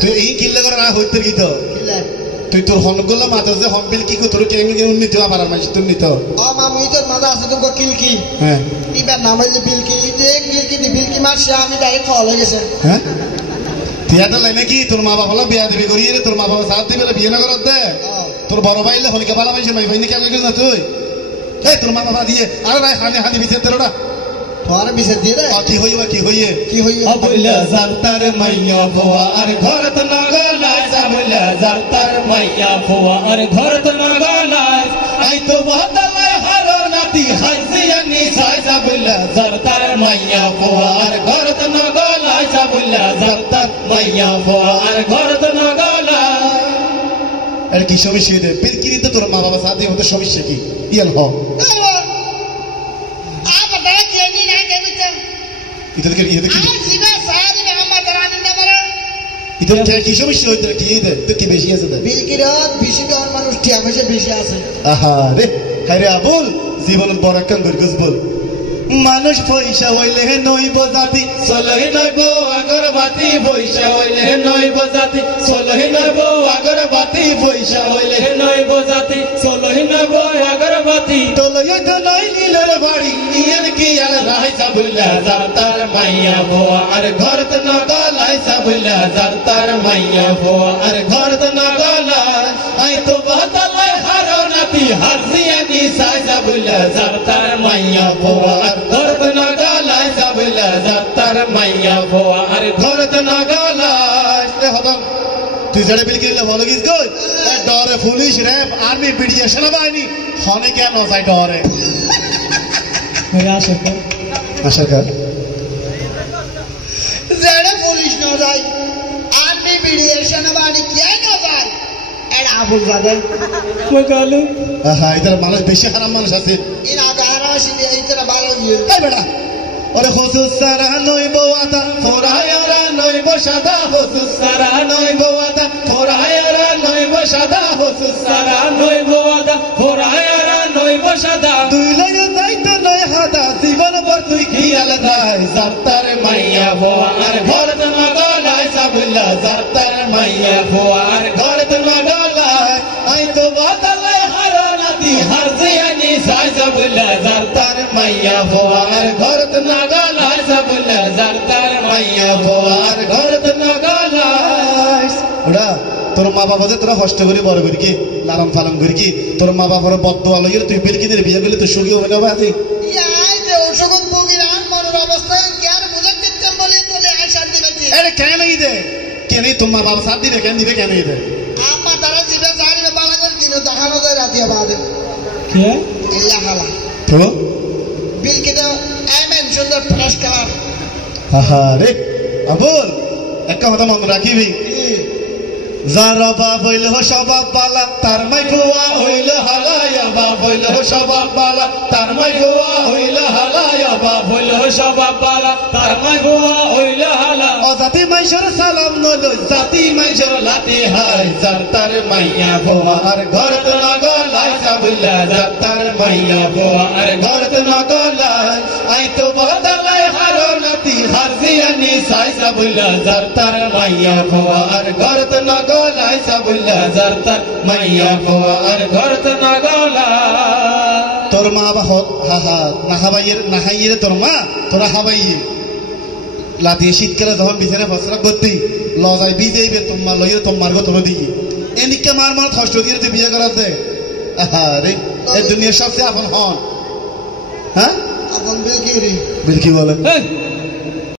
তুই এই কিল্লা করে না হইতে কি তো তুই তোর হনগুলো মাথা যে হন বিল কি কো তোর কেন কেন নিতে পারার মাঝে তুই নিত ও মামু তোর মাথা আছে তো কিলকি হ্যাঁ ইবার নাম হইছে বিলকি ইতে কিলকি দি বিলকি মারছে আমি ডাইরেক্ট কল হয়ে গেছে হ্যাঁ তিয়াটা লাইনে কি তোর মা বাবা বিয়া দিবি করিয়ে তোর মা বাবা সাথ দিবে বিয়ে না করত দে তোর বড় ভাইলে হলিকা ভালো পাইছে মাই ভাইনি কেন করিস না তুই এই তোর মা বাবা দিয়ে আরে ভাই হানি হানি বিচার তোরটা তোর বিচার দিয়ে দে কি হইবা কি হইয়ে আবুলা জারতার মাইয়া ফোয়া আর ঘরত নগলায় আবুলা জারতার মাইয়া ফোয়া আর ঘরত নগলায় আই তো বদলাই হারো নাতি হাজিয়ানি সাইজ আবুলা জারতার মাইয়া ফোয়া আর ঘরত নগলায় আবুলা জারতার মাইয়া ফোয়া আর ঘরত নগলায় আর কি সমস্যা দে পিলকিরি তো তোর মা বাবা সাথ দিয়ে হতে সমস্যা কি ইয়াল হ ইতর কি ইতর কি ইতর কি সমস্যা হইতে কি দে তো কি বেশি আছে দে বিলকিরাত বেশি গান মানুষ টিয়া পয়সা বেশি আছে আহা রে হায়রে আবুল জীবন বড় কাম গরগস বল মানুষ পয়সা হইলে নইব জাতি সলহি নইব আগরবাতি পয়সা হইলে নইব জাতি সলহি নইব আগরবাতি পয়সা হইলে নইব জাতি সলহি নইব আগরবাতি তোলয় তো নই নীলের বাড়ি ইয়ান কি আর রাই সাবুলা জারতার মাইয়া ফোয়া আর ঘরত নগলাই সাবুলা জারতার মাইয়া ফোয়া আর ঘরত নগলাই আই তো বদলাই হারো নাতি হাজিয়ানি সাই সাবুলা জারতার মাইয়া ফোয়া আর ঘরত নগলাই সাবুলা জারতার মাইয়া ফোয়া আর ঘরত নগলাই হদম তুই জড়ে বিলকিরিলে ভালো গিস কই ডরে পুলিশ র্যাব আর্মি বিডিএ সেনাবাহিনী হনে কেন যায় ডরে আশা কর জেডে পুলিশ ন যায় আর্মি বিডিএ সেনাবাহিনী কে ন যায় এটা আবুল জাদে মগালু আহা ইতার মানুষ বেশি খারাপ মানুষ আছে ইনা গারাশি দিয়ে ইতরা ভালো গিয়ে এই বেটা ওরে হুসুস সারা নইব আতা থোরায়ারা নইব সাদা হুসুস সারা নইব আদা থোরায়ারা নইব সাদা হুসুস সারা নইব আদা থোরায়ারা নইব সাদা তুই লয় যাইতে নয় হাদা জীবন ভর তুই খেয়াল রাই জারতার মাইয়া ফোয়া আর ঘরত নগলায় সাবুল্লা জারতার মাইয়া ফোয়া আর ঘরত নগলায় আই তো বদলাই হারো নাতি হাজিয়ানি সাই সাবুল্লা জারতার মাইয়া ফোয়া আর ঘরত নগলায় সাবুল্লা জারতার মাইয়া ফোয়া আর ঘরত নগলায় ওরা তোর মা বাবা যে তোরা কষ্ট করে বড় করি কি লালন পালন করি কি তোর মা বাবার বদদোয়া লইয়ে তুই বিলকিদের বিয়ে করলে তো সুখী হবে না বাতি ইয়াই যে ওষুধ বগিরান মনের অবস্থায় কেন বুঝে দিচ্ছেন বলে তোলে আই শান্তি পাইছি আরে কেন দে কেন তোর মা বাবা সাথ দিবে কেন দিবে কেন দে আম্মা তারা জিবে জারিবে বালা করে দিন দেখানো যায় রাতিয়া বাদে কে ইল্লা হালা তো বিলকিটা আই মেন সুন্দর ফ্রেশ কালার আহা রে আবুল একটা কথা মনে রাখিবি যার বাপ হইল স্বভাব বালা তার মাই ফুয়া হইল হালায়া বাপ হইল সবাব বালা তার মাই ফুয়া হইল হালায়া বাপ হইল সবাব বালা তার মাই ফুয়া হইল হালা অজাতি মাইশর সালাম নল জাতি মাইজর লাতি হাই জারতার মাইয়া ফুয়া আর ঘরত নগলাই সাবুল্লা জারতার মাইয়া ফুয়া আর ঘরত নগলাই আই তো বদলাই হারো নাতি হাজিয়ানি সাই সাবুল্লা জারতার মাইয়া ফুয়া আর ঘরত নগলাই সাবুল্লা জারতার মাইয়া ফুয়া আর ঘরত নগলাই তোর মা বাবা হাহা নাহাইয়ের তোর মা তোরা হাবাইয়ে লাতিয়ে শীতকালে যখন বিছানা ফসরা করতি লজায় বিজেইবে তোমার লইয়ে তোমার গো তোর দিকে এনিকে মার মা কষ্ট দিয়ে তুই বিয়ে করাতে আরে এই দুনিয়ার সবচেয়ে আপন হন হ্যাঁ আপন বিলকিরি বিলকি বলে এই